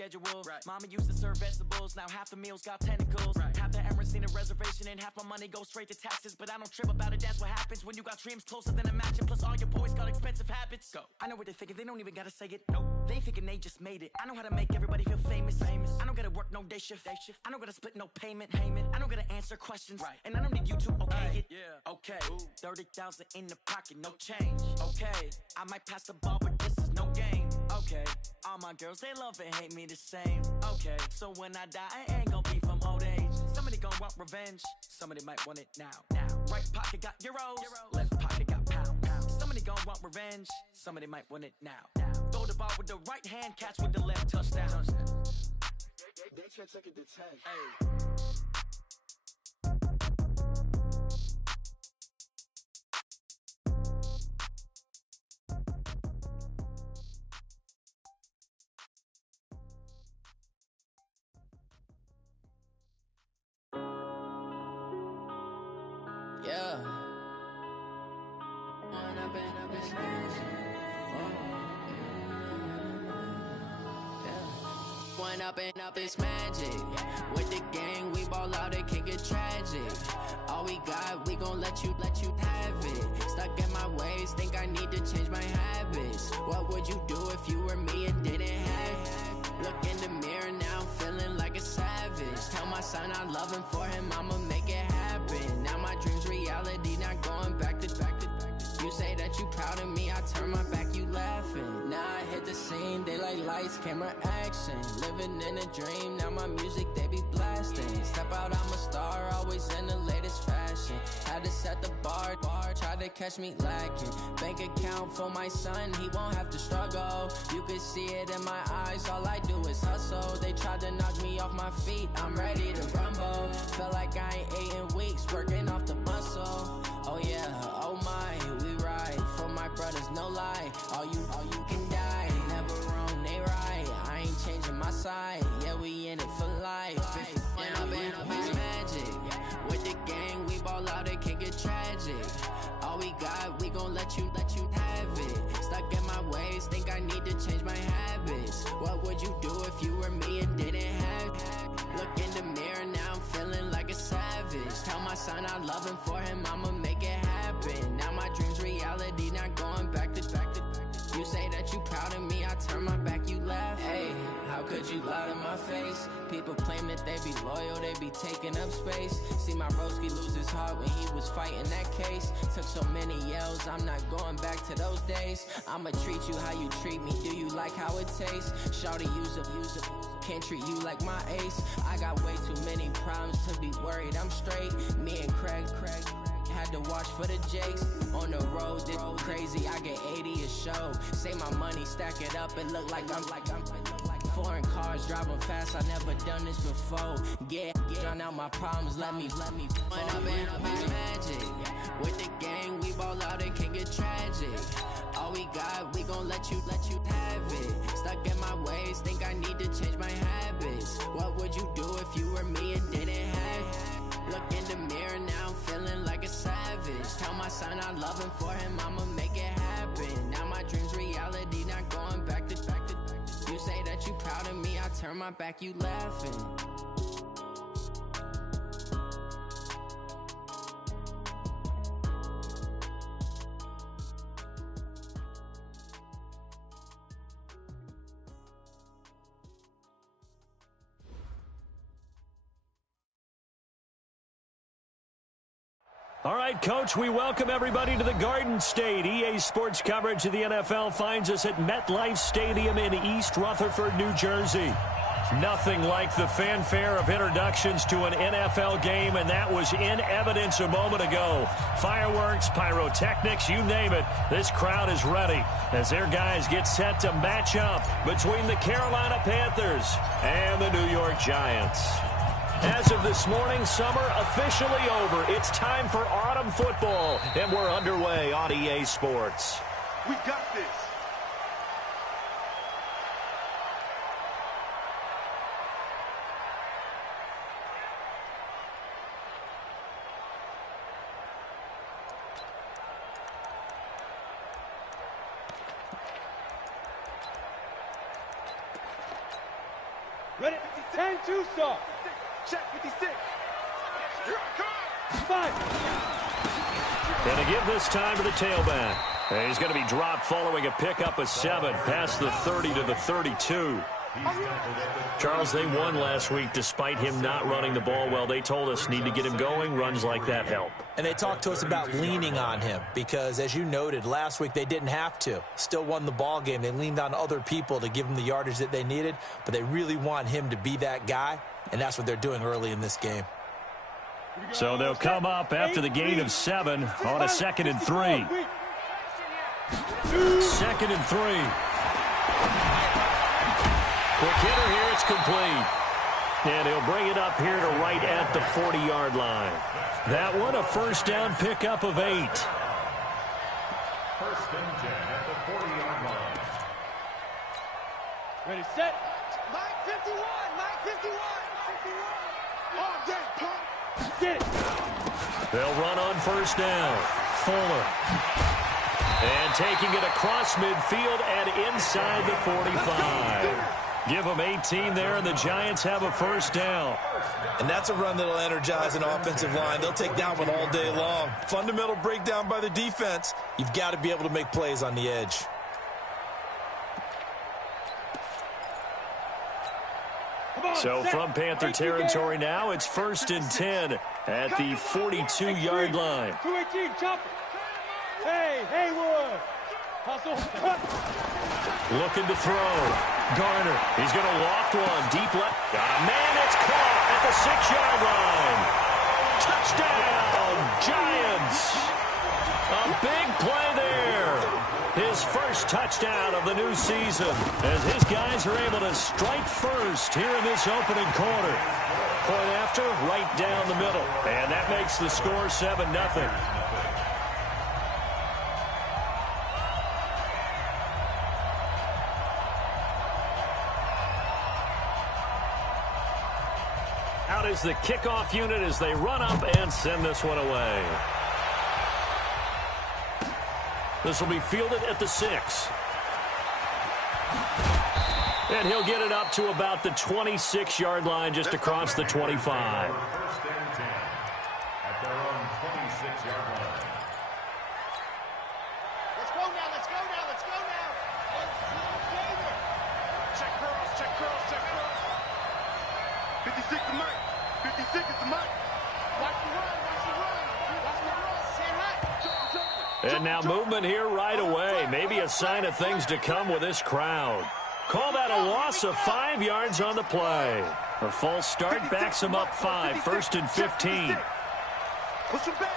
schedule. Right. Mama used to serve vegetables, now half the meals got tentacles. Right. Half the Emirates need a reservation and half my money goes straight to taxes. But I don't trip about it, that's what happens when you got dreams closer than a mansion. Plus all your boys got expensive habits. Go. I know what they're thinking, they don't even gotta say it. Nope. They thinking they just made it. I know how to make everybody feel famous. I don't gotta work no day shift. I don't gotta split no payment. I don't gotta answer questions. Right. And I don't need you to okay it. Yeah. Okay. 30,000 in the pocket, no change. Okay. I might pass the ball, but this is no game. Okay. All my girls, they love and hate me the same. Okay. So when I die, I ain't gonna be from old age. Somebody gonna want revenge. Somebody might want it now. Right pocket got euros. Left pocket got pound. Somebody gonna want revenge. Somebody might want it now. Throw the ball with the right hand, catch with the left, touchdown. They can't take it to 10. Hey. Yeah. One up and up is magic. With the gang, we ball out, it can get tragic. All we got, we gon' let you have it. Stuck in my ways, think I need to change my habits. What would you do if you were me and didn't have it? Look in the mirror now, I'm feeling like a savage. Tell my son I love him, for him I'ma make it happen. Now my dream's reality, not going back to. You say that you proud of me, I turn my back, you laughing. Now I hit the scene, they like lights, camera, action. Living in a dream, now my music, they be blasting. Step out, I'm a star, always in the latest fashion. Had to set the bar, try to catch me lacking. Bank account for my son, he won't have to struggle. You could see it in my eyes, all I do is hustle. They tried to knock me off my feet, I'm ready to rumble. Felt like I ain't ate in weeks, working off the muscle. Oh yeah, oh my, we ride for my brothers, no lie. All you can die, never wrong, they right. I ain't changing my side, yeah, we in it for life. When up and up is magic. With the gang, we ball out, it can get tragic. All we got, we gon' let you have it. Stuck in my ways, think I need to change my habits. What would you do if you were me and didn't have it? Look in the mirror, now I'm feeling like a savage. Tell my son I love him, for him I'ma make it happen. Now my dream's reality, not going back to. You say that you proud of me, I turn my back, you laugh. Hey, how could you lie to my face? People claim that they be loyal, they be taking up space. See my broski lose his heart when he was fighting that case. Took so many yells, I'm not going back to those days. I'ma treat you how you treat me, do you like how it tastes? Shawty, use up, can't treat you like my ace. I got way too many problems to be worried, I'm straight. Me and Craig had to watch for the Jakes. On the road, this crazy, I get 80 a show. Say my money, stack it up, it look like I'm foreign cars, driving fast, I never done this before. Drown out my problems, let me When up and up is magic. With the gang, we ball out, it can get tragic. All we got, we gon' let you have it. Stuck in my ways, think I need to change my habits. What would you do if you were me and didn't have it? Look in the mirror, now I'm feeling like a savage. Tell my son I love him, for him I'ma make it happen. Now my dream's reality, not going back to. You say that you proud of me, I turn my back, you laughing. All right, Coach, we welcome everybody to the Garden State. EA Sports coverage of the NFL finds us at MetLife Stadium in East Rutherford, New Jersey. Nothing like the fanfare of introductions to an NFL game, and that was in evidence a moment ago. Fireworks, pyrotechnics, you name it. This crowd is ready as their guys get set to match up between the Carolina Panthers and the New York Giants. As of this morning, summer officially over. It's time for autumn football, and we're underway on EA Sports. We got this. Ready? 10-2 start. Check 56. Here I come. 5. And to give this time to the tailback. And he's going to be dropped following a pickup of 7 past the 30 to the 32. Charles, they won last week despite him not running the ball well. They told us need to get him going. Runs like that help. And they talked to us about leaning on him because, as you noted, last week they didn't have to. Still won the ball game. They leaned on other people to give them the yardage that they needed, but they really want him to be that guy, and that's what they're doing early in this game. So they'll come up after the gain of 7 on a 2nd and 3. 2nd and 3. Quick hitter here, it's complete. And he'll bring it up here to right at the 40-yard line. That one, a first down pickup of 8. First and 10 at the 40-yard line. Ready, set. Mike 51. Mike 51. All day, pump. Get it. They'll run on first down. Fuller. And taking it across midfield and inside the 45. Give them 18 there, and the Giants have a first down. And that's a run that'll energize an offensive line. They'll take that one all day long. Fundamental breakdown by the defense. You've got to be able to make plays on the edge. So from Panther territory now, it's first and 10 at the 42-yard line. 218, chop it. Hey, Haywood. Hustle. Looking to throw. Garner, he's going to loft one. Deep left. Man, it's caught at the 6-yard line. Touchdown, Giants. A big play there. His first touchdown of the new season as his guys are able to strike first here in this opening quarter. Point after, right down the middle. And that makes the score 7-0. Out is the kickoff unit as they run up and send this one away. This will be fielded at the 6. And he'll get it up to about the 26-yard line just across the 25. First and 10 at their own 26-yard line. Let's go now. Let's go now. Let's go now. Check curls. Check curls. Check curls. 56 is Mike. 56 is the Mike. Watch the run. Watch the run. Watch the run. Say hi. And now movement here right away. Maybe a sign of things to come with this crowd. Call that a loss of 5 yards on the play. A false start backs him up 5. First and 15. Push him back.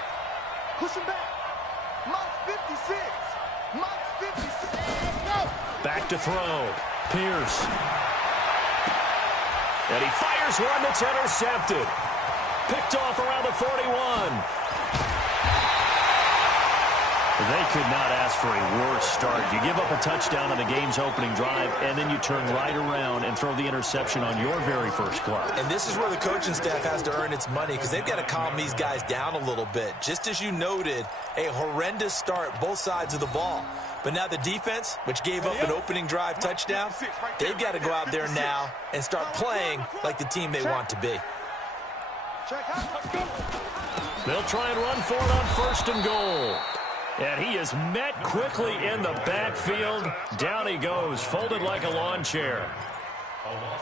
Push him back. Mike 56. Mike 56. Go. Back to throw. Pierce. And he fires one that's intercepted. Picked off around the 41. They could not ask for a worse start. You give up a touchdown on the game's opening drive, and then you turn right around and throw the interception on your very first play. And this is where the coaching staff has to earn its money because they've got to calm these guys down a little bit. Just as you noted, a horrendous start both sides of the ball. But now the defense, which gave up an opening drive touchdown, they've got to go out there now and start playing like the team they want to be. They'll try and run for it on first and goal. And he is met quickly in the backfield. Down he goes, folded like a lawn chair.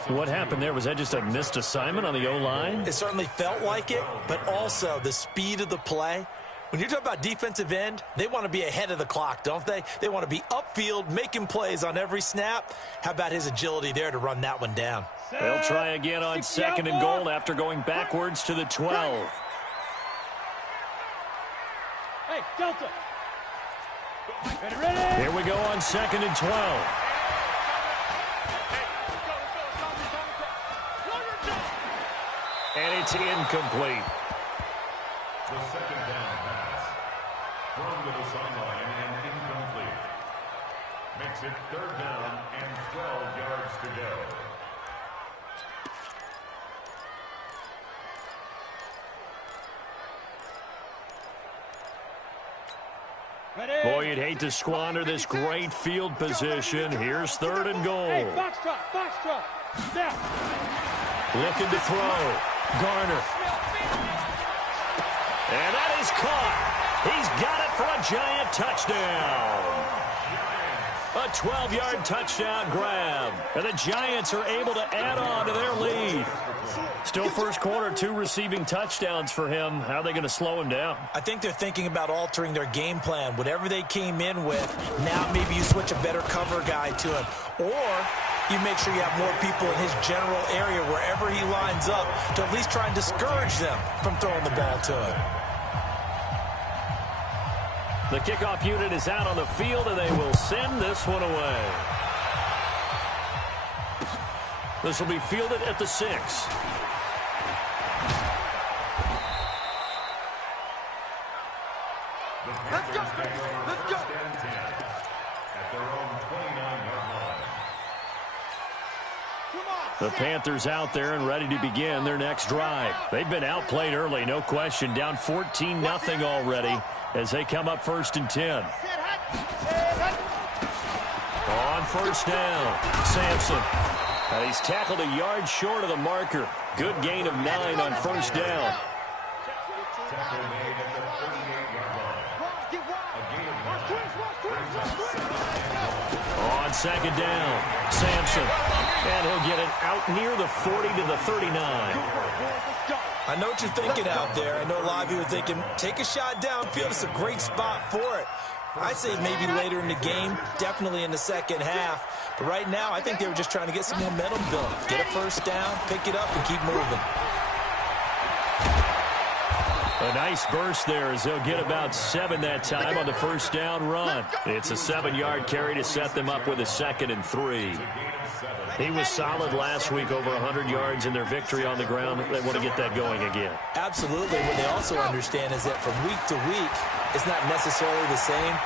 What happened there? Was that just a missed assignment on the O-line? It certainly felt like it, but also the speed of the play. When you're talking about defensive end, they want to be ahead of the clock, don't they? They want to be upfield, making plays on every snap. How about his agility there to run that one down? They'll try again on second and goal after going backwards to the 12. Hey, Delta. Ready. Here we go on second and 12. And it's incomplete. The second down pass. Thrown to the sideline and incomplete. Makes it third down and 12 yards to go. Ready. Boy, you'd hate to squander this great field position. Here's third and goal. Hey, Foxtrot. Now. Looking to throw. Garner. And that is caught. He's got it for a Giant touchdown. A 12-yard touchdown grab. And the Giants are able to add on to their lead. Still first quarter, 2 receiving touchdowns for him. How are they going to slow him down? I think they're thinking about altering their game plan. Whatever they came in with, now maybe you switch a better cover guy to him. Or you make sure you have more people in his general area wherever he lines up to at least try and discourage them from throwing the ball to him. The kickoff unit is out on the field, and they will send this one away. This will be fielded at the 6. Let's go. Let's go. At their own 29-yard line. The Panthers out there and ready to begin their next drive. They've been outplayed early, no question. Down 14-0 already as they come up 1st and 10. On first down, Sampson. And he's tackled a yard short of the marker. Good gain of 9 on first down. Tackle made at the 38-yard line. A gain of 9. On second down, Sampson. And he'll get it out near the 40 to the 39. I know what you're thinking out there. I know a lot of you are thinking, take a shot downfield. It's a great spot for it. I say maybe later in the game, definitely in the second half. But right now, I think they were just trying to get some momentum built. Get a first down, pick it up, and keep moving. A nice burst there as they'll get about 7 that time on the first down run. It's a 7-yard carry to set them up with a 2nd and 3. He was solid last week, over 100 yards in their victory on the ground. They want to get that going again. Absolutely. What they also understand is that from week to week, it's not necessarily the same,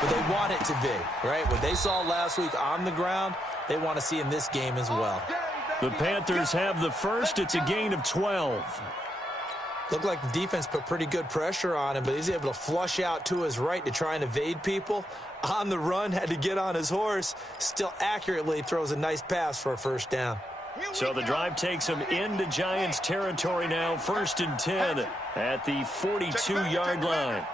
but they want it to be, right? What they saw last week on the ground, they want to see in this game as well. The Panthers have the first. It's a gain of 12. Looked like the defense put pretty good pressure on him, but he's able to flush out to his right to try and evade people. On the run, had to get on his horse. Still accurately throws a nice pass for a first down. So the drive takes him into Giants territory now. 1st and 10 at the 42-yard line.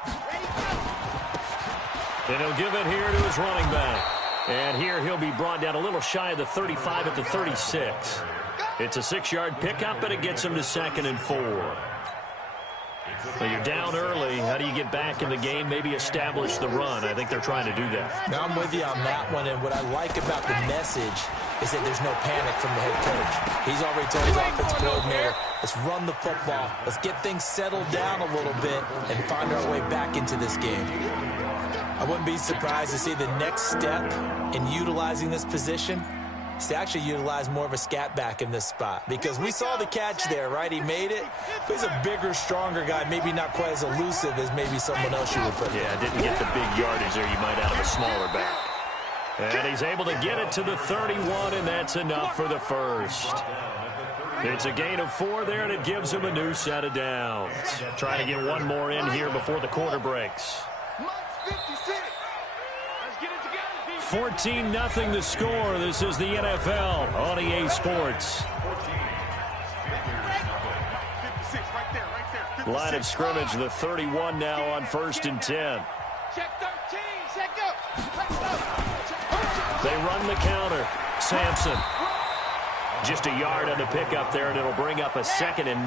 And he'll give it here to his running back. And here he'll be brought down a little shy of the 35 at the 36. It's a 6-yard pickup, and it gets him to 2nd and 4. Well, you're down early. How do you get back in the game? Maybe establish the run. I think they're trying to do that. Now I'm with you on that one, and what I like about the message is that there's no panic from the head coach. He's already told his offensive coordinator, let's run the football. Let's get things settled down a little bit and find our way back into this game. I wouldn't be surprised to see the next step in utilizing this position is to actually utilize more of a scat back in this spot, because we saw the catch there, right? He made it. But he's a bigger, stronger guy, maybe not quite as elusive as maybe someone else you would put there. Yeah, didn't get the big yardage there you might out of a smaller back. And he's able to get it to the 31, and that's enough for the first. It's a gain of 4 there, and it gives him a new set of downs. Trying to get one more in here before the quarter breaks. 14-0 the score. This is the NFL on EA Sports. Line of scrimmage, the 31 now on 1st and 10. They run the counter. Sampson. Just a yard on the pickup there, and it'll bring up a 2nd and 9.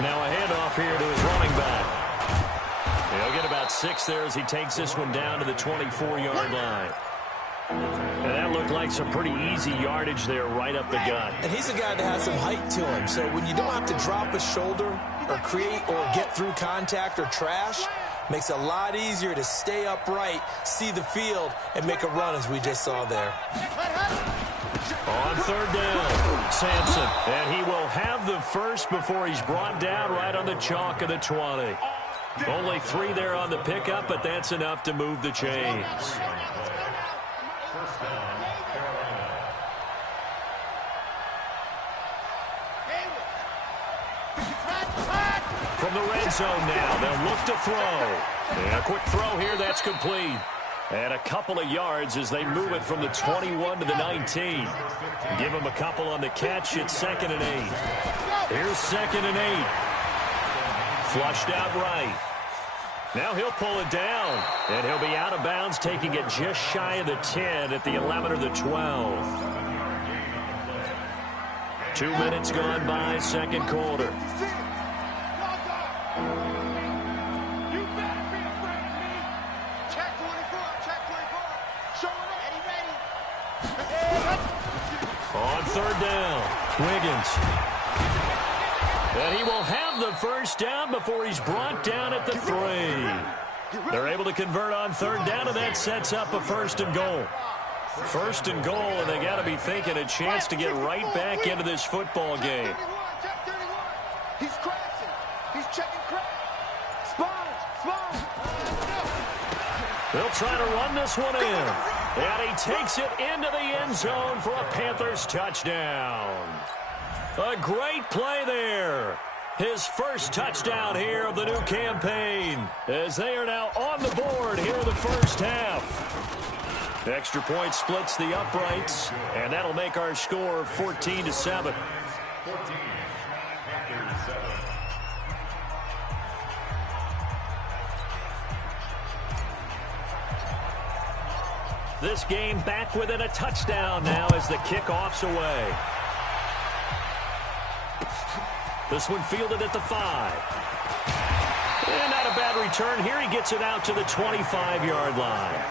Now a handoff here to his running back. He'll get about 6 there as he takes this one down to the 24-yard line. And that looked like some pretty easy yardage there right up the gut. And he's a guy that has some height to him, so when you don't have to drop a shoulder or create or get through contact or trash, makes it a lot easier to stay upright, see the field, and make a run as we just saw there. On 3rd down, Sampson. And he will have the first before he's brought down right on the chalk of the 20. Only 3 there on the pickup, but that's enough to move the chains. First down, Carolina. From the red zone now, they'll look to throw. And a quick throw here, that's complete. And a couple of yards as they move it from the 21 to the 19. Give him a couple on the catch. It's 2nd and 8. Here's 2nd and 8. Flushed out right. Now he'll pull it down. And he'll be out of bounds, taking it just shy of the 10 at the 11 or the 12. 2 minutes gone by, second quarter. On 3rd down, Wiggins. And he will have the first down before he's brought down at the 3. They're able to convert on 3rd down, and that sets up a 1st and goal. 1st and goal, and they got to be thinking a chance to get right back into this football game. He's crashing. He's checking crack. Sponge. They'll try to run this one in. And he takes it into the end zone for a Panthers touchdown. A great play there. His first touchdown here of the new campaign, as they are now on the board here in the first half. Extra point splits the uprights, and that'll make our score 14-7. 14, Panthers 7. This game back within a touchdown now as the kickoff's away. This one fielded at the 5. And not a bad return here. He gets it out to the 25-yard line.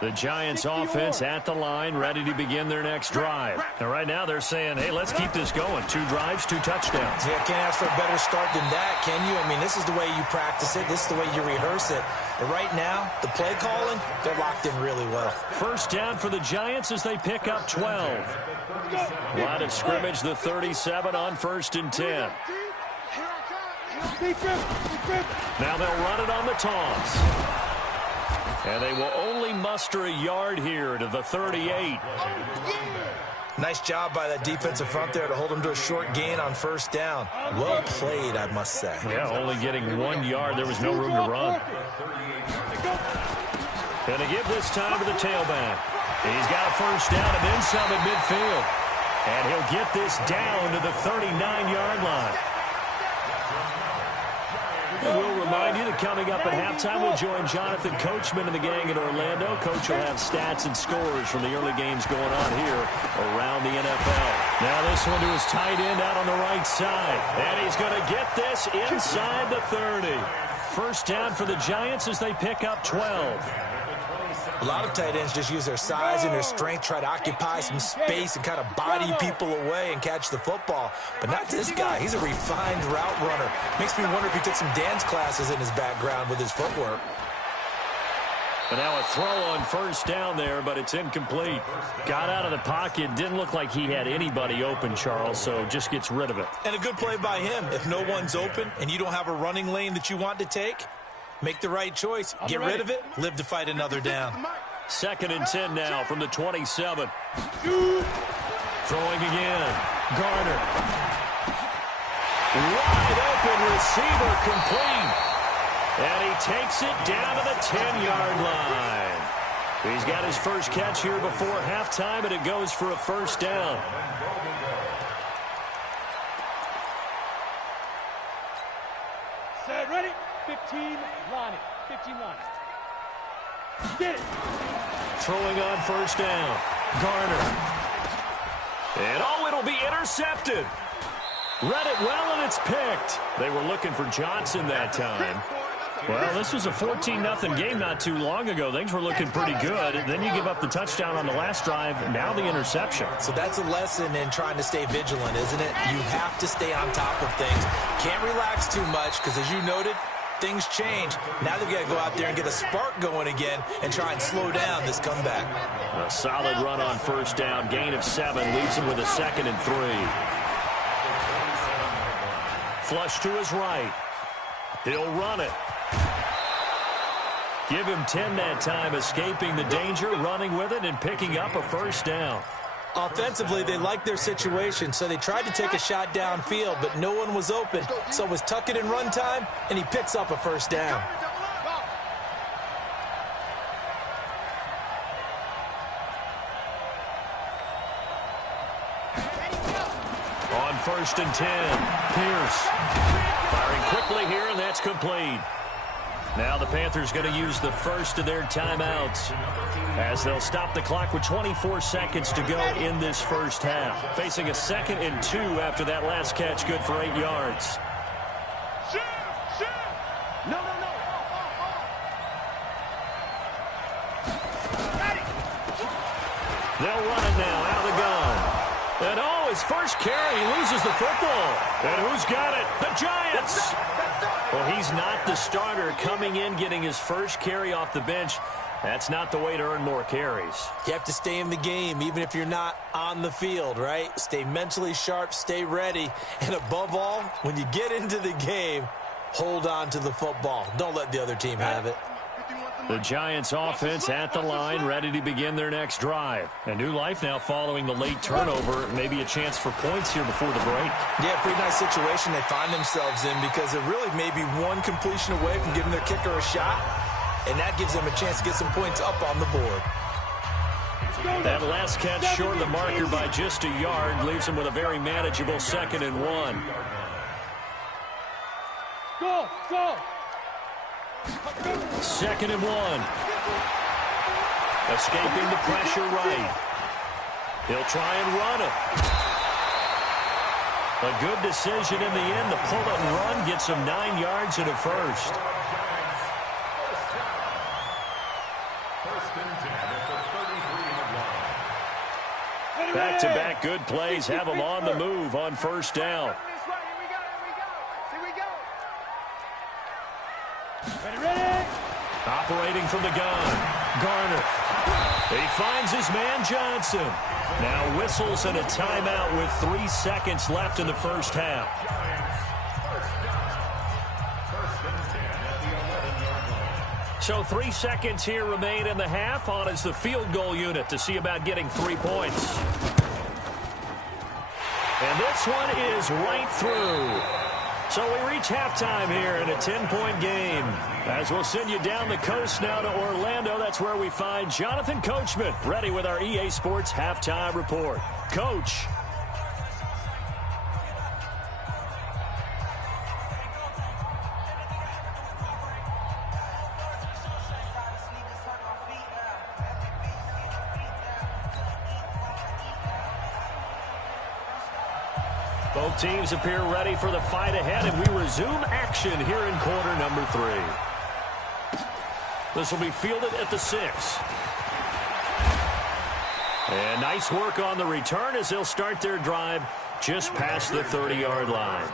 The Giants offense at the line, ready to begin their next drive. And right now they're saying, hey, let's keep this going. 2 drives, 2 touchdowns. Yeah, can't ask for a better start than that, can you? I mean, this is the way you practice it. This is the way you rehearse it. But right now, the play calling, they're locked in really well. First down for the Giants as they pick up 12. Line of scrimmage, the 37 on 1st and 10. Now they'll run it on the toss. And they will only muster a yard here to the 38. Nice job by that defensive front there to hold them to a short gain on 1st down. Well played, I must say. Yeah, only getting 1 yard. There was no room to run. Going to give this time to the tailback. He's got a first down and then some at midfield. And he'll get this down to the 39-yard line. We'll remind you that coming up at halftime, we'll join Jonathan Coachman and the gang in Orlando. Coach will have stats and scores from the early games going on here around the NFL. Now this one to his tight end out on the right side. And he's going to get this inside the 30. First down for the Giants as they pick up 12. A lot of tight ends just use their size and their strength, try to occupy some space and kind of body people away and catch the football. But not this guy. He's a refined route runner. Makes me wonder if he took some dance classes in his background with his footwork. But now a throw on first down there, but it's incomplete. Got out of the pocket. Didn't look like he had anybody open, Charles, so just gets rid of it. And a good play by him. If no one's open and you don't have a running lane that you want to take, make the right choice. Get rid of it. Live to fight another down. 2nd and 10 now from the 27. Throwing again. Garner. Wide open receiver complete. And he takes it down to the 10-yard line. He's got his first catch here before halftime, and it goes for a first down. Set, ready? 15, Lonnie. 15, Lonnie. Get it. Throwing on first down. Garner. And it'll be intercepted. Read it well, and it's picked. They were looking for Johnson that time. Well, this was a 14-0 game not too long ago. Things were looking pretty good. And then you give up the touchdown on the last drive. Now the interception. So that's a lesson in trying to stay vigilant, isn't it? You have to stay on top of things. Can't relax too much because, as you noted, things change. Now they've got to go out there and get a spark going again and try and slow down this comeback. A solid run on first down. Gain of 7 leaves him with a 2nd and 3. Flush to his right. He'll run it. Give him 10 that time, escaping the danger, running with it, and picking up a first down. Offensively, they liked their situation, so they tried to take a shot downfield, but no one was open. So it was tuck it in run time, and he picks up a first down. On 1st and 10, Pierce firing quickly here, and that's complete. Now the Panthers going to use the first of their timeouts as they'll stop the clock with 24 seconds to go in this first half. Facing a 2nd and 2 after that last catch, good for 8 yards. No. They'll run it now out of the gun. And his first carry, he loses the football. And who's got it? The Giants! Well, he's not the starter coming in, getting his first carry off the bench. That's not the way to earn more carries. You have to stay in the game, even if you're not on the field, right? Stay mentally sharp, stay ready. And above all, when you get into the game, hold on to the football. Don't let the other team have it. The Giants offense at the line, ready to begin their next drive. A new life now following the late turnover. Maybe a chance for points here before the break. Yeah, pretty nice situation they find themselves in because they're really maybe one completion away from giving their kicker a shot. And that gives them a chance to get some points up on the board. That last catch short of the marker by just a yard leaves them with a very manageable 2nd and 1. Go! 2nd and 1. Escaping the pressure right. He'll try and run it. A good decision in the end. The pull it and run gets him 9 yards and a first. Back-to-back good plays have him on the move on 1st down. Ready? Operating from the gun. Garner. He finds his man Johnson. Now whistles and a timeout with 3 seconds left in the first half. So 3 seconds here remain in the half. On is the field goal unit to see about getting 3 points. And this one is right through. So we reach halftime here in a 10-point game. As we'll send you down the coast now to Orlando, that's where we find Jonathan Coachman ready with our EA Sports Halftime Report. Coach. Both teams appear ready for the fight ahead, and we resume action here in quarter number 3. This will be fielded at the 6. And nice work on the return as they'll start their drive just past the 30-yard line.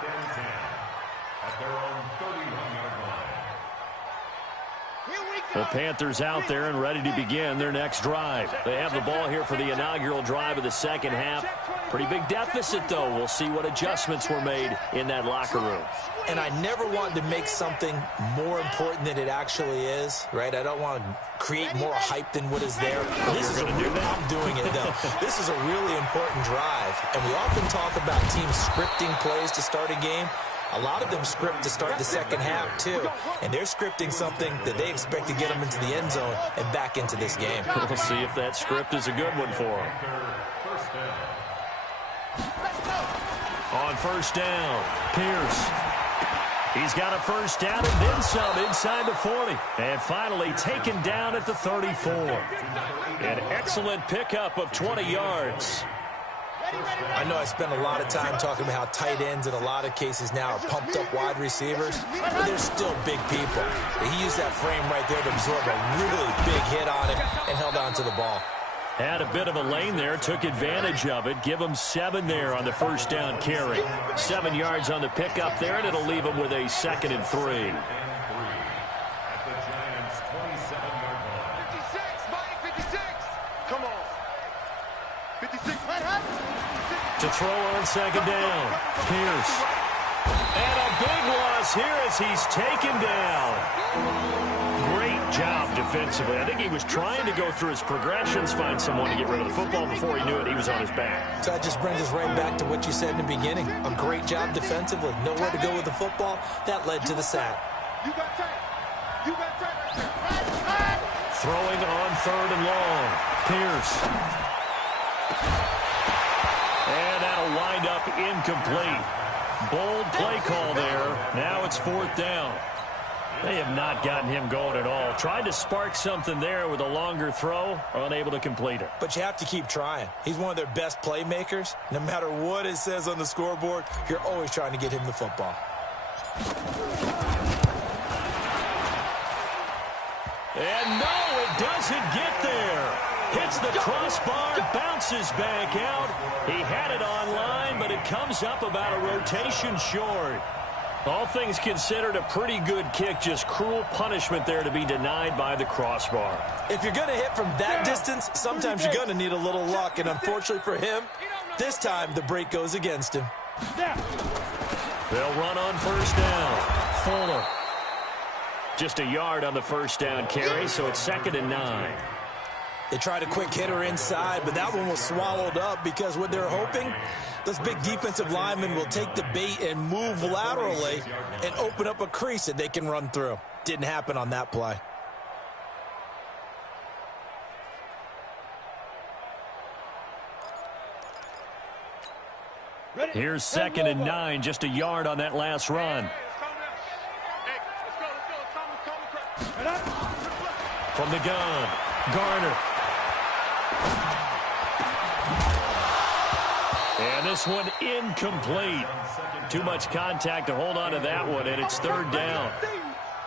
The Panthers out there and ready to begin their next drive. They have the ball here for the inaugural drive of the second half. Pretty big deficit, though. We'll see what adjustments were made in that locker room. And I never wanted to make something more important than it actually is, right? I don't want to create more hype than what is there. This is I'm doing it, though. This is a really important drive. And we often talk about teams scripting plays to start a game. A lot of them script to start the second half, too. And they're scripting something that they expect to get them into the end zone and back into this game. We'll see if that script is a good one for them. On 1st down, Pierce. He's got a first down and then some inside the 40. And finally taken down at the 34. An excellent pickup of 20 yards. I know I spent a lot of time talking about how tight ends in a lot of cases now are pumped up wide receivers, but they're still big people. He used that frame right there to absorb a really big hit on it and held on to the ball. Had a bit of a lane there, took advantage of it. Give him 7 there on the first down carry. 7 yards on the pickup there, and it'll leave him with a 2nd and 3. To throw on 2nd down. Pierce. And a big loss here as he's taken down. Great job defensively. I think he was trying to go through his progressions, find someone to get rid of the football. Before he knew it, he was on his back. So that just brings us right back to what you said in the beginning. A great job defensively. Nowhere to go with the football. That led to the sack. You got tight. You got tight. Throwing on 3rd and long. Pierce. And that'll wind up incomplete. Bold play call there. Now it's 4th down. They have not gotten him going at all. Tried to spark something there with a longer throw, unable to complete it. But you have to keep trying. He's one of their best playmakers. No matter what it says on the scoreboard, you're always trying to get him the football. And no, it doesn't get there. Hits the crossbar, bounces back out. He had it online, but it comes up about a rotation short. All things considered, a pretty good kick. Just cruel punishment there to be denied by the crossbar. If you're going to hit from that distance, sometimes you're going to need a little luck. And unfortunately for him, this time the break goes against him. They'll run on 1st down. Fuller. Just a yard on the 1st down carry, so it's 2nd and 9. They tried a quick hitter inside, but that one was swallowed up because what they're hoping, those big defensive linemen will take the bait and move laterally and open up a crease that they can run through. Didn't happen on that play. Here's 2nd and 9, just a yard on that last run. From the gun, Garner. And this one incomplete. Too much contact to hold on to that one, and it's 3rd down.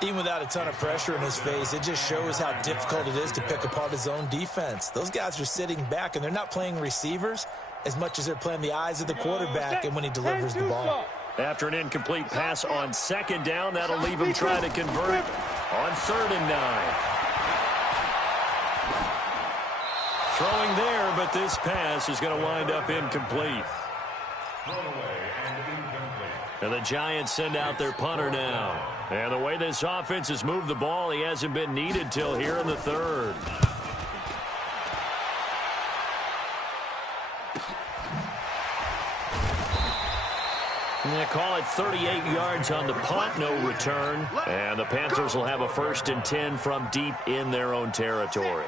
Even without a ton of pressure in his face, it just shows how difficult it is to pick apart his own defense. Those guys are sitting back, and they're not playing receivers as much as they're playing the eyes of the quarterback and when he delivers the ball. After an incomplete pass on 2nd down, that'll leave him trying to convert on 3rd and 9. Throwing there, but this pass is going to wind up incomplete. And the Giants send out their punter now. And the way this offense has moved the ball, he hasn't been needed till here in the 3rd. And they call it 38 yards on the punt, no return. And the Panthers will have a 1st and 10 from deep in their own territory.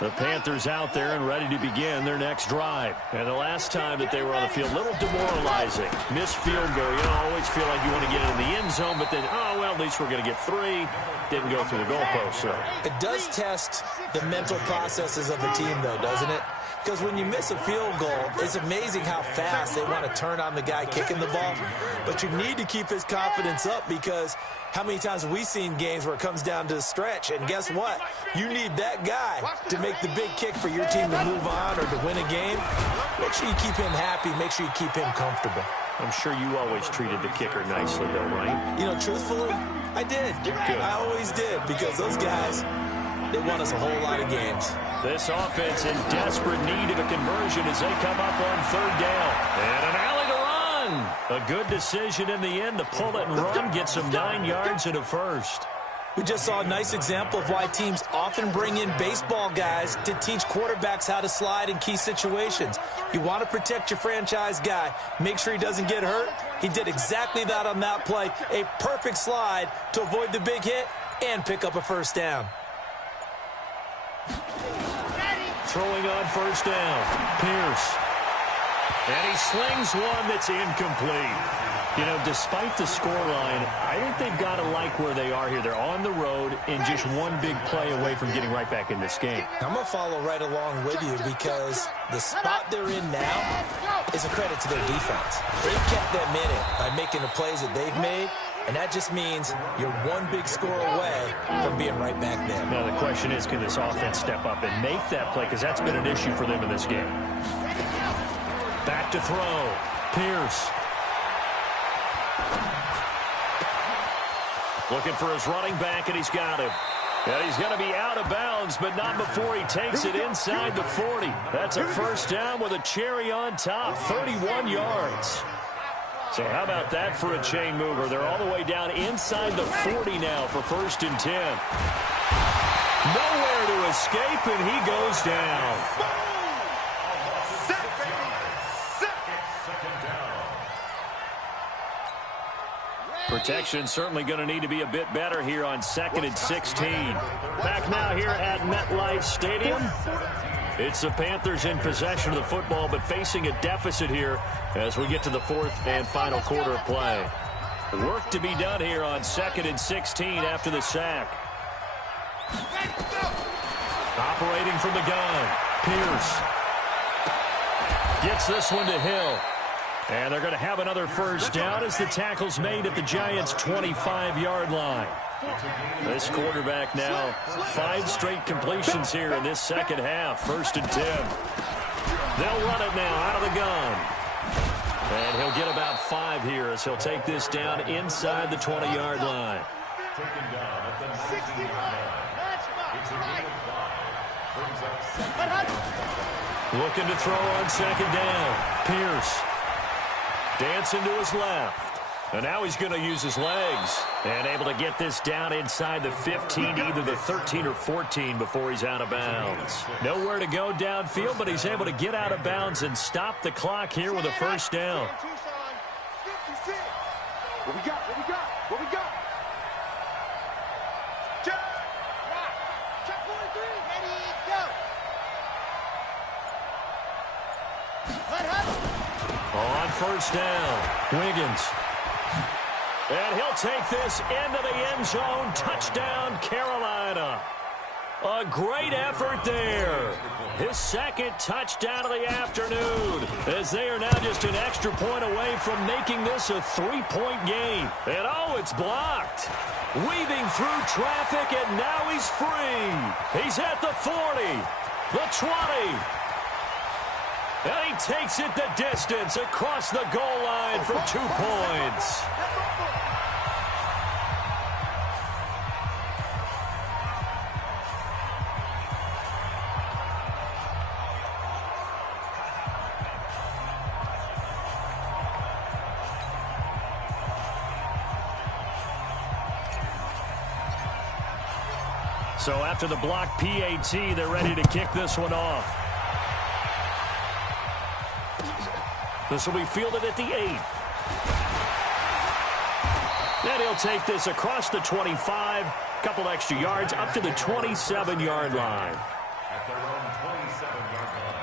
The Panthers out there and ready to begin their next drive. And the last time that they were on the field, a little demoralizing. Missed field goal. You know, always feel like you want to get into the end zone, but then, oh, well, at least we're going to get 3. Didn't go through the goalpost, so. It does test the mental processes of a team, though, doesn't it? Because when you miss a field goal, it's amazing how fast they want to turn on the guy kicking the ball. But you need to keep his confidence up because how many times have we seen games where it comes down to the stretch? And guess what? You need that guy to make the big kick for your team to move on or to win a game. Make sure you keep him happy. Make sure you keep him comfortable. I'm sure you always treated the kicker nicely, though, right? You know, truthfully, I did. Good. I always did because those guys, they won us a whole lot of games. This offense in desperate need of a conversion as they come up on 3rd down. And an alley to run. A good decision in the end to pull it and run, get some 9 yards and a 1st. We just saw a nice example of why teams often bring in baseball guys to teach quarterbacks how to slide in key situations. You want to protect your franchise guy. Make sure he doesn't get hurt. He did exactly that on that play. A perfect slide to avoid the big hit and pick up a 1st down. Throwing on 1st down, Pierce. And he slings one that's incomplete. You know, despite the scoreline, I think they've got to like where they are here. They're on the road and just one big play away from getting right back in this game. I'm going to follow right along with you because the spot they're in now is a credit to their defense. They've kept them in it by making the plays that they've made, and that just means you're one big score away from being right back there. Now, the question is, can this offense step up and make that play? Because that's been an issue for them in this game. Back to throw. Pierce. Looking for his running back, and he's got him. And he's going to be out of bounds, but not before he takes it inside the 40. That's a 1st down with a cherry on top, 31 yards. So how about that for a chain mover? They're all the way down inside the 40 now for 1st and 10. Nowhere to escape, and he goes down. Protection certainly going to need to be a bit better here on 2nd and 16. Back now here at MetLife Stadium. It's the Panthers in possession of the football, but facing a deficit here as we get to the 4th and final quarter of play. Work to be done here on 2nd and 16 after the sack. Operating from the gun, Pierce. Gets this one to Hill. And they're going to have another first down as the tackle's made at the Giants' 25-yard line. This quarterback now 5 straight completions here in this second half. 1st and 10. They'll run it now out of the gun. And he'll get about 5 here as he'll take this down inside the 20-yard line. Taken down at the 19-yard line. Looking to throw on 2nd down. Pierce. Dancing to his left. And now he's going to use his legs. And able to get this down inside the 15, either the 13 or 14 before he's out of bounds. Nowhere to go downfield, but he's able to get out of bounds and stop the clock here with a first down. What we got? What we got? What we got? Check. Check 43. Ready, go. On first down, Wiggins. And he'll take this into the end zone. Touchdown, Carolina. A great effort there. His 2nd touchdown of the afternoon, as they are now just an extra point away from making this a 3-point game. And oh, it's blocked. Weaving through traffic, and now he's free. He's at the 40, the 20. And he takes it the distance across the goal line for 2 points. So after the block PAT, they're ready to kick this one off. This will be fielded at the 8. Then he'll take this across the 25, couple extra yards, up to the 27-yard line. At their own 27-yard line.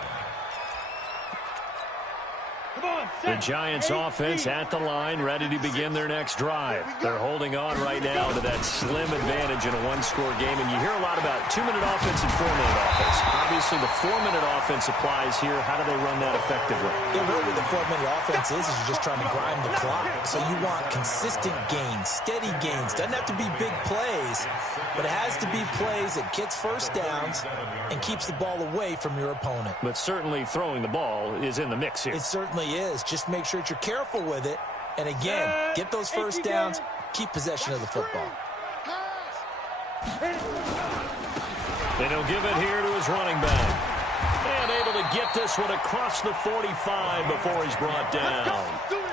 The Giants offense at the line, ready to begin their next drive. They're holding on right now to that slim advantage in a one-score game. And you hear a lot about 2-minute offense and 4-minute offense. Obviously, the 4-minute offense applies here. How do they run that effectively? Yeah, really, the 4-minute offense is you're just trying to grind the clock. So you want consistent gains, steady gains. Doesn't have to be big plays, but it has to be plays that gets first downs and keeps the ball away from your opponent. But certainly throwing the ball is in the mix here. It certainly is. Just make sure that you're careful with it. And again, get those first downs, keep possession of the football. And he'll give it here to his running back. And able to get this one across the 45 before he's brought down.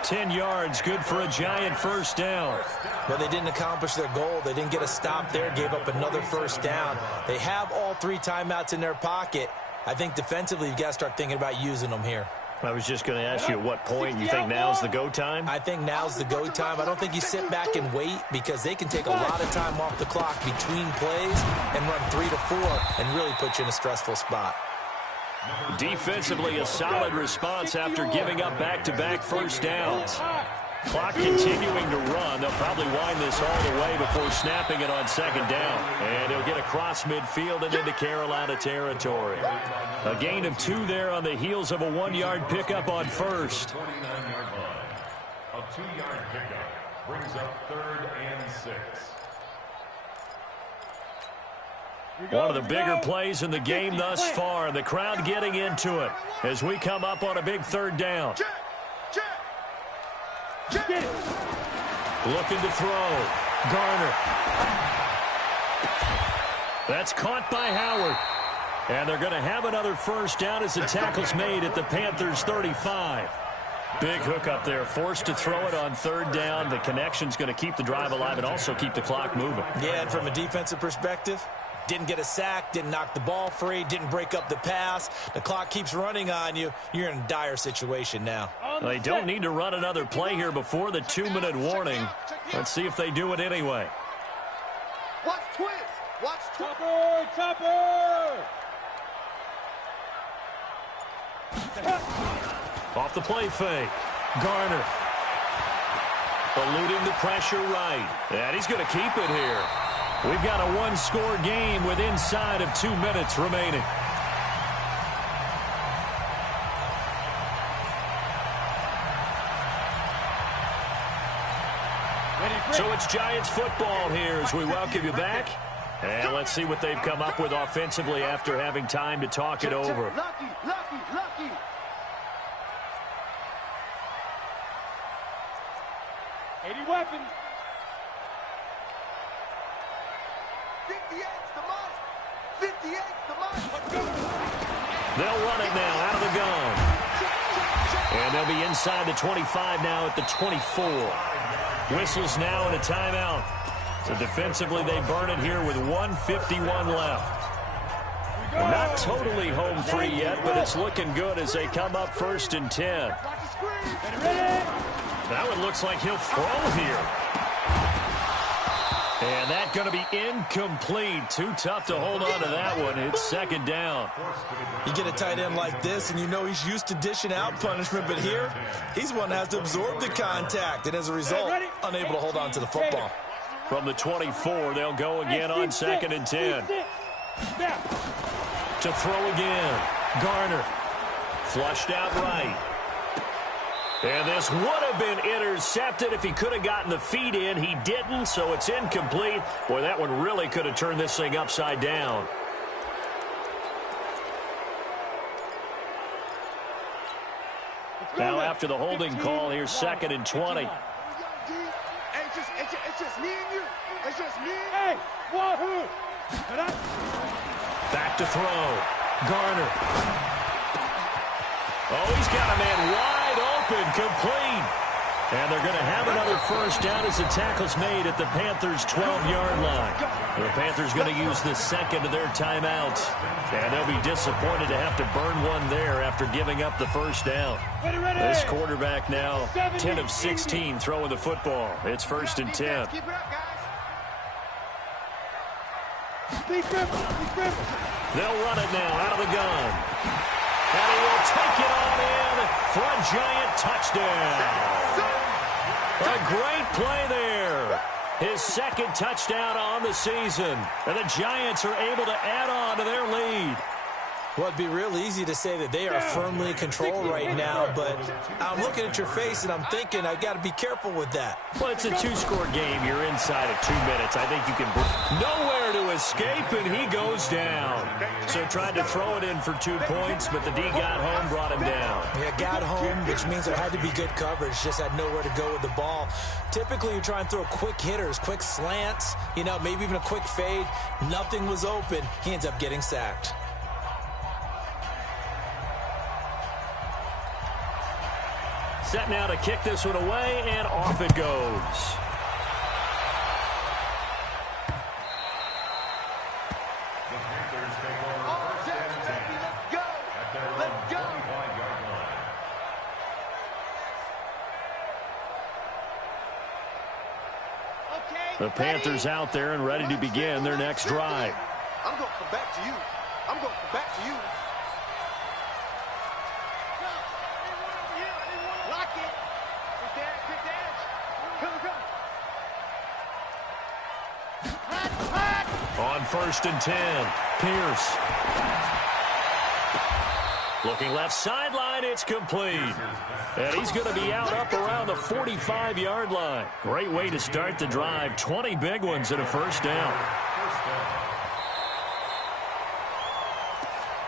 10 yards, good for a Giant first down. But they didn't accomplish their goal. They didn't get a stop there, gave up another first down. They have all 3 timeouts in their pocket. I think defensively, you've got to start thinking about using them here. I was just going to ask you at what point you think now's the go time? I think now's the go time. I don't think you sit back and wait because they can take a lot of time off the clock between plays and run 3 to 4 and really put you in a stressful spot. Defensively, a solid response after giving up back-to-back first downs. Clock continuing to run. They'll probably wind this all the way before snapping it on second down. And he'll get across midfield and into Carolina territory. A gain of 2 there on the heels of a 1-yard pickup on first. 29-yard line. A 2-yard pickup brings up 3rd and 6. One of the bigger plays in the game thus far. The crowd getting into it as we come up on a big 3rd down. Looking to throw. Garner. That's caught by Howard. And they're going to have another first down as the tackle's made at the Panthers' 35. Big hook up there, forced to throw it on third down. The connection's going to keep the drive alive and also keep the clock moving. Yeah, and from a defensive perspective, didn't get a sack, didn't knock the ball free, didn't break up the pass. The clock keeps running on you. You're in a dire situation now. They don't need to run another play here before the 2-minute warning. Let's see if they do it anyway. Watch twist. Watch twist. Topper! Off the play fake. Garner. Eluding the pressure right. And he's going to keep it here. We've got a one-score game with inside of 2 minutes remaining. So it's Giants football here as we welcome you back. And let's see what they've come up with offensively after having time to talk it over. Lucky. 80 weapons. 58's the mark. 58's the mark. They'll run it now out of the gun. And they'll be inside the 25 now at the 24. Whistles now and a timeout. So defensively they burn it here with 1:51 left. We're not totally home free yet, but it's looking good as they come up 1st and 10. That one looks like he'll throw here. And that's going to be incomplete. Too tough to hold on to that one. It's 2nd down. You get a tight end like this, and you know he's used to dishing out punishment, but here, he's one that has to absorb the contact, and as a result, unable to hold on to the football. From the 24, they'll go again on 2nd and 10. To throw again. Garner. Flushed out right. And this would have been intercepted if he could have gotten the feet in. He didn't, so it's incomplete. Boy, that one really could have turned this thing upside down. Now after the holding call, here's 2nd and 20. It's just me and you. It's just me. Hey, wahoo! Back to throw. Garner. Oh, he's got a man wide open, complete. And they're going to have another 1st down as the tackle's made at the Panthers' 12-yard line. The Panthers going to use the 2nd of their timeouts. And they'll be disappointed to have to burn one there after giving up the 1st down. This quarterback now 10 of 16 throwing the football. It's 1st and 10. Keep it up, guys. They'll run it now out of the gun. And he will take it on in for a Giant touchdown. A great play there. His 2nd touchdown on the season. And the Giants are able to add on to their lead. Well, it'd be real easy to say that they are firmly in control right now, but I'm looking at your face and I'm thinking I got to be careful with that. Well, it's a 2-score game. You're inside of 2 minutes. I think you can nowhere to escape, and he goes down. So tried to throw it in for 2 points, but the D got home, brought him down. Yeah, got home, which means there had to be good coverage. Just had nowhere to go with the ball. Typically, you try and throw quick hitters, quick slants, you know, maybe even a quick fade. Nothing was open. He ends up getting sacked. Set now to kick this one away, and off it goes. The Panthers take over 1st and 10 at their own 25-yard line. The Panthers out there and ready to begin their next drive. I'm going to come back to you. I'm going to come back to you. Lock it. Quick dash. Come. On 1st and 10, Pierce. Looking left sideline, it's complete. And he's going to be out up around the 45-yard line. Great way to start the drive. 20 big ones and a 1st down.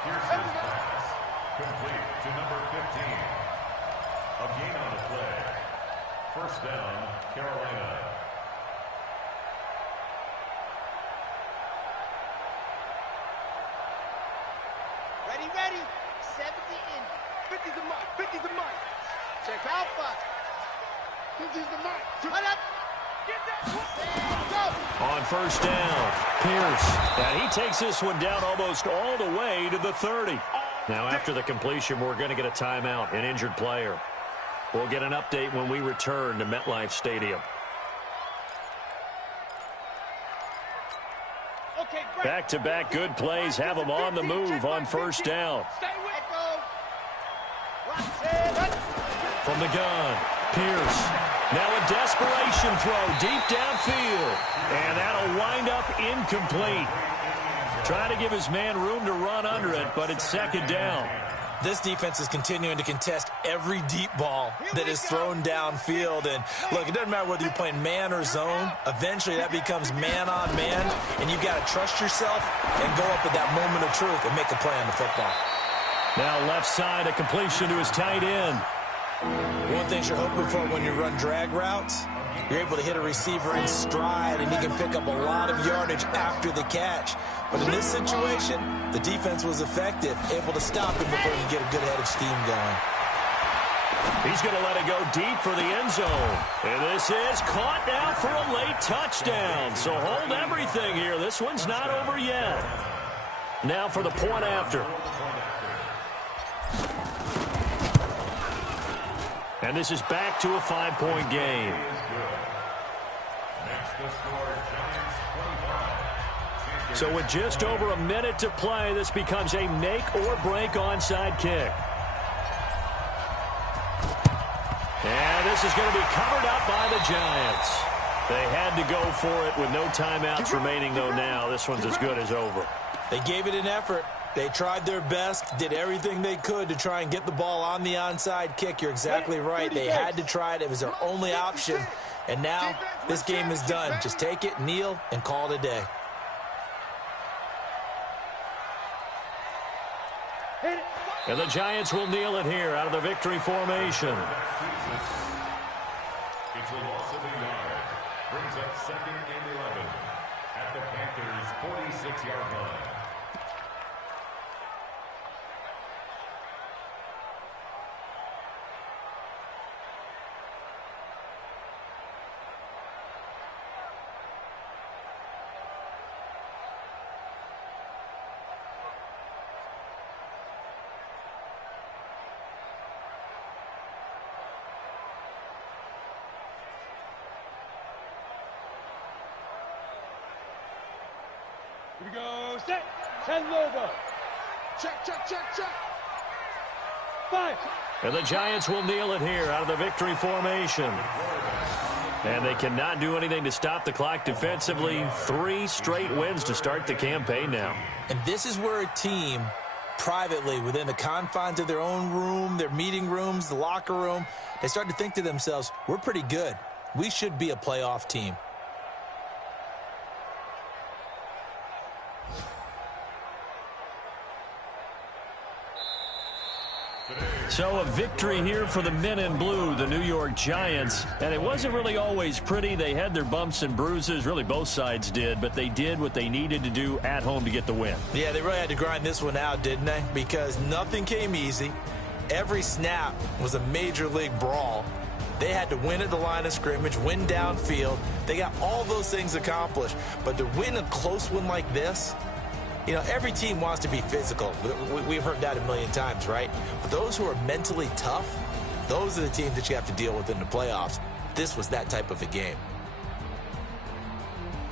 Pearson's pass, complete to number 15. A gain on the play. 1st down, Carolina. Ready. 70 in. 50's the mark. Check alpha. This is the mic. Run up. On first down, Pierce. And he takes this one down almost all the way to the 30. Now, after the completion, we're going to get a timeout, an injured player. We'll get an update when we return to MetLife Stadium. Back-to-back good plays have them on the move on first down. From the gun, Pierce. Now a desperation throw deep downfield. And that'll wind up incomplete. Trying to give his man room to run under it, but it's second down. This defense is continuing to contest every deep ball that is thrown downfield. And, look, it doesn't matter whether you're playing man or zone. Eventually, that becomes man-on-man, and you've got to trust yourself and go up at that moment of truth and make a play on the football. Now left side, a completion to his tight end. One thing you're hoping for when you run drag routes, you're able to hit a receiver in stride, and he can pick up a lot of yardage after the catch. But in this situation, the defense was effective, able to stop him before he can get a good head of steam going. He's going to let it go deep for the end zone. And this is caught now for a late touchdown. So hold everything here. This one's not over yet. Now for the point after. And this is back to a 5-point game. So with just over a minute to play, this becomes a make-or-break onside kick. And this is going to be covered up by the Giants. They had to go for it with no timeouts remaining, though, now. This one's as good as over. They gave it an effort. They tried their best, did everything they could to try and get the ball on the onside kick. You're exactly right. They had to try it. It was their only option. And now this game is done. Just take it, kneel, and call it a day. And the Giants will kneel it here out of the victory formation. It's a loss of a yard. Brings up 2nd and 11 at the Panthers' 46-yard line. Here we go. Set. 10 over. Check, check, check, check. 5. And the Giants will kneel it here out of the victory formation. And they cannot do anything to stop the clock defensively. 3 straight wins to start the campaign now. And this is where a team, privately, within the confines of their own room, their meeting rooms, the locker room, they start to think to themselves, we're pretty good. We should be a playoff team. So a victory here for the men in blue, the New York Giants. And it wasn't really always pretty. They had their bumps and bruises. Really, both sides did. But they did what they needed to do at home to get the win. Yeah, they really had to grind this one out, didn't they? Because nothing came easy. Every snap was a major league brawl. They had to win at the line of scrimmage, win downfield. They got all those things accomplished. But to win a close one like this, you know, every team wants to be physical. We've heard that a million times, right? But those who are mentally tough, those are the teams that you have to deal with in the playoffs. This was that type of a game.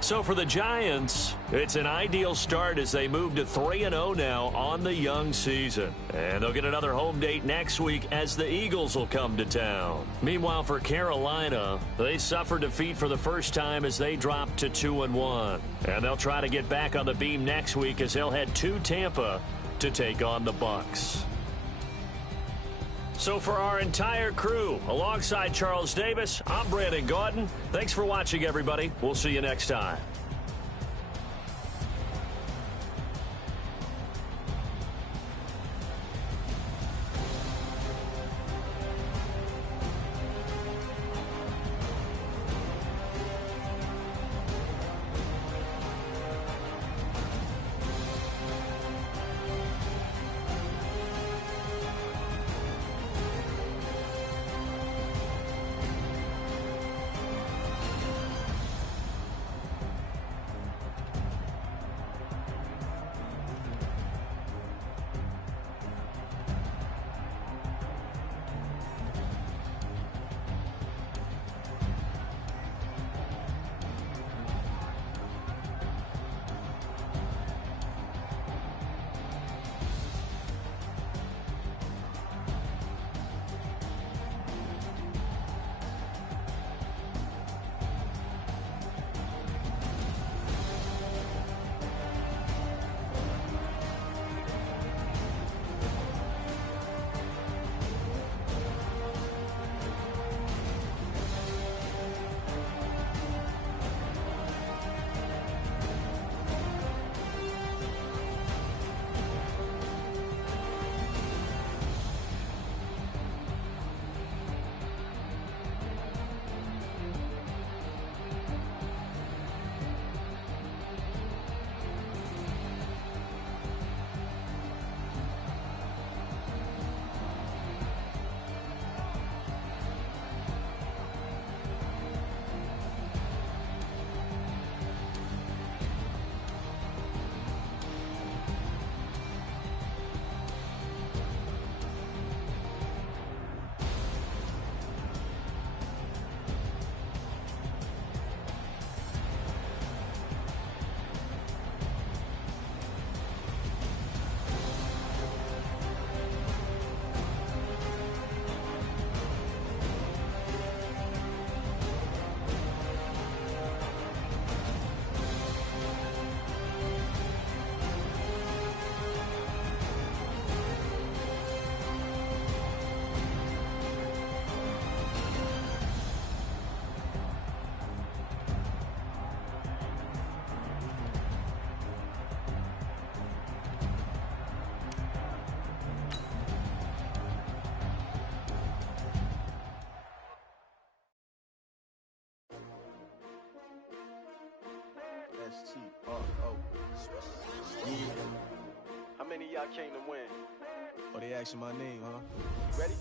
So for the Giants, it's an ideal start as they move to 3-0 now on the young season. And they'll get another home date next week as the Eagles will come to town. Meanwhile, for Carolina, they suffered defeat for the first time as they dropped to 2-1. And they'll try to get back on the beam next week as they'll head to Tampa to take on the Bucs. So for our entire crew, alongside Charles Davis, I'm Brandon Gaudin. Thanks for watching, everybody. We'll see you next time. S-T-R-O. Yeah. How many of y'all came to win? Oh, they asking my name, huh? You ready?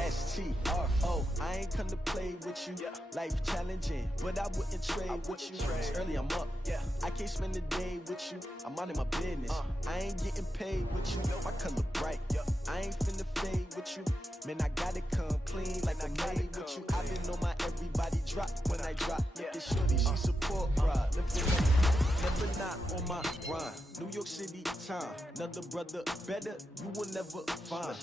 S-T-R-O. I ain't come to play with you. Yeah. Life challenging, but I wouldn't trade with you. It's early, I'm up. Yeah. I can't spend the day with you. I'm minding my business. I ain't getting paid with you. My color bright. I ain't finna fade with you. Man, I gotta come clean like I made with you. I've been on my everybody drop when I drop. Look at shorty, she support ride. Never not on my grind. New York City time. Another brother better, you will never find.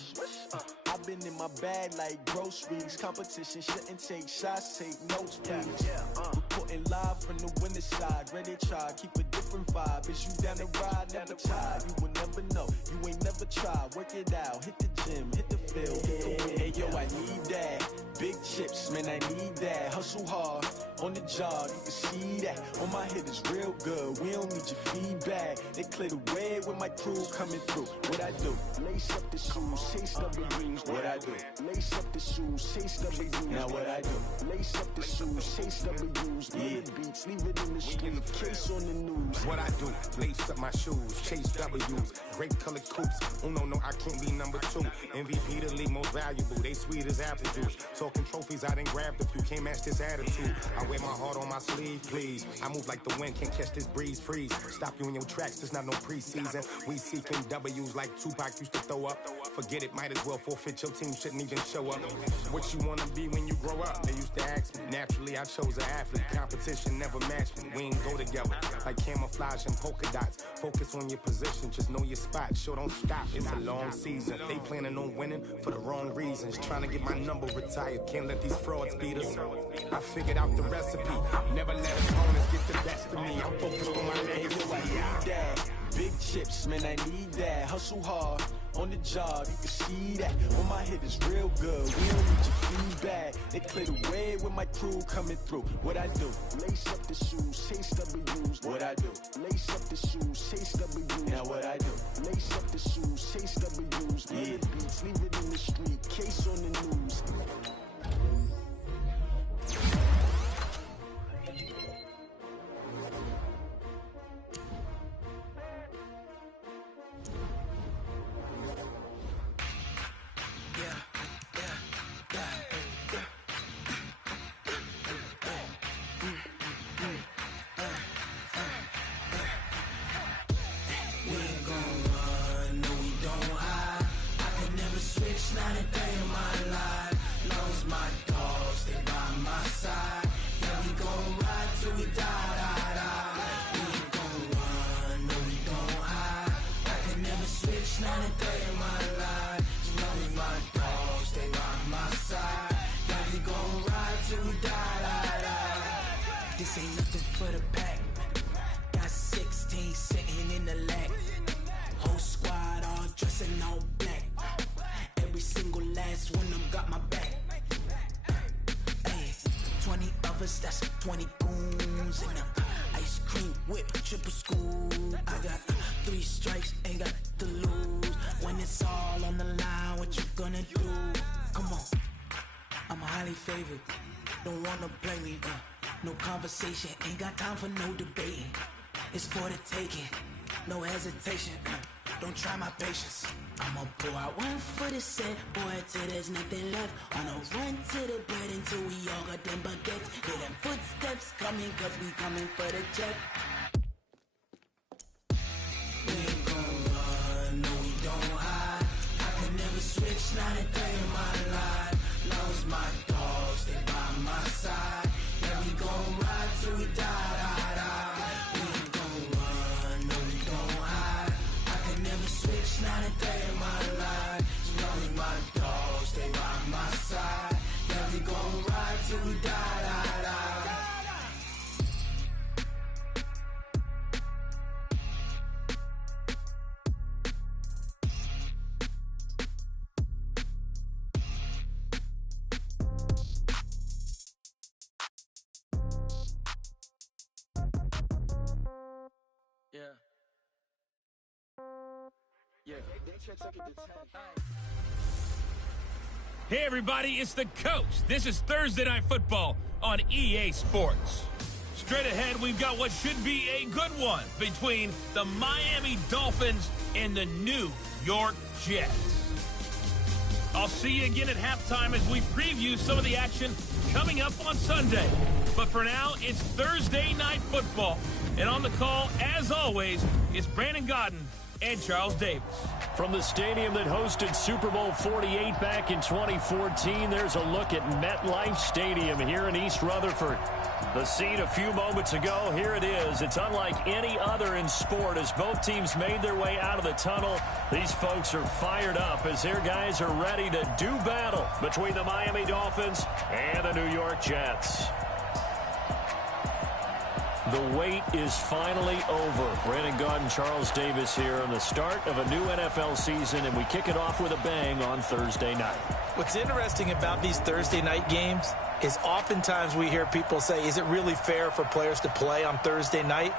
I've been in my bag like groceries. Competition shouldn't take shots, take notes, please. Reporting live from the winter side. Ready to try, keep a different vibe. Is you down the ride, never tired. You will never know, you ain't never tried. Work it out, hit the gym, hit the field, hit the wind. Hey yo, I need that. Big chips, man, I need that. Hustle hard, on the job, you can see that. On my head is real good, we don't need your feedback. They clear the way with my crew coming through. What I do? Lace up the shoes, chase W's. What I do? Lace up the shoes, chase W's. Now what I do? Lace up the shoes, chase W's. Yeah. Beats, leave it in the street, case on the news. What I do? Lace up my shoes, chase W's. Great colored coops. Oh no, I can't be number 2. MVP the league most valuable. They sweet as apple juice. Talking trophies, I done grabbed a few. Can't match this attitude. I wear my heart on my sleeve, please. I move like the wind, can't catch this breeze, freeze. Stop you in your tracks, there's not no preseason. We seeking W's like Tupac used to throw up. Forget it, might as well forfeit. Your team shouldn't even show up. What you wanna be when you grow up? They used to ask me. Naturally, I chose an athlete. Competition never matched me. We ain't go together like camouflage and polka dots. Focus on your position, just know your spot. Sure, don't stop. It's a long season. They planning on winning for the wrong reasons. Trying to get my number retired. Can't let these frauds beat us. I figured out the recipe. Never let opponents get the best of me. I'm focused on my legacy. Big chips, man, I need that. Hustle hard, on the job, you can see that. On my head is real good, we don't need your feedback. They clear the way with my crew coming through. What I do? Lace up the shoes, chase W's. What I do? Lace up the shoes, chase W's. Now what I do? Lace up the shoes, chase W's. Yeah. Beats, leave it in the street, case on the news. Not a day in my life. Knows my dogs, they by my side. Yeah, we gon' ride till we die. We ain't gon' run, no, we don't hide. I can never switch, not a day in my life. Knows my dogs, they by my side. Yeah, we gon' ride till we die. This ain't nothing for the pack. Got 16 sitting in the lag. Whole squad all dressing all black. Every single last one of them got my back. Ay, 20 of us, that's 20 goons in them. Ice cream whip, triple scoop. I got 3 strikes, ain't got to lose. When it's all on the line, what you gonna do? Come on, I'm highly favored. Don't wanna play me, no conversation, ain't got time for no debating. It's for the taking, no hesitation. Don't try my patience. I'ma pour out one for the set, boy, till there's nothing left. On a run to the bread until we all got them baguettes. Hear them footsteps coming, cause we coming for the jet. We ain't gon' run, no, we don't hide. I can never switch, not a day in my life. Knows my dogs, they by my side. Yeah, we gon' ride till we die. We ain't gon' run, no, we don't hide. I can never switch, not a day in my life. Knows my dogs, they by my side. Yeah, we gon' ride till we die. Hey everybody, it's the coach. This is Thursday Night Football on EA Sports. straight ahead, we've got what should be a good one between the Miami Dolphins and the New York Jets. I'll see you again at halftime as we preview some of the action coming up on Sunday. But for now, it's Thursday Night Football. And on the call, as always, is Brandon Gaudin and Charles Davis. From the stadium that hosted Super Bowl 48 back in 2014, there's a look at MetLife Stadium here in East Rutherford. The scene a few moments ago, here it is. It's unlike any other in sport as both teams made their way out of the tunnel. These folks are fired up as their guys are ready to do battle between the Miami Dolphins and the New York Jets. The wait is finally over. Brandon Gaudin, Charles Davis here on the start of a new NFL season, and we kick it off with a bang on Thursday night. What's interesting about these Thursday night games is oftentimes we hear people say, is it really fair for players to play on Thursday night?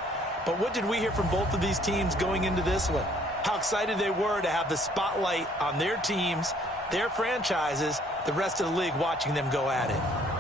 But what did we hear from both of these teams going into this one? How excited they were to have the spotlight on their teams, their franchises, the rest of the league watching them go at it.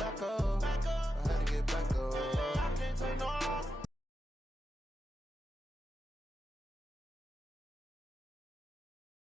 back up.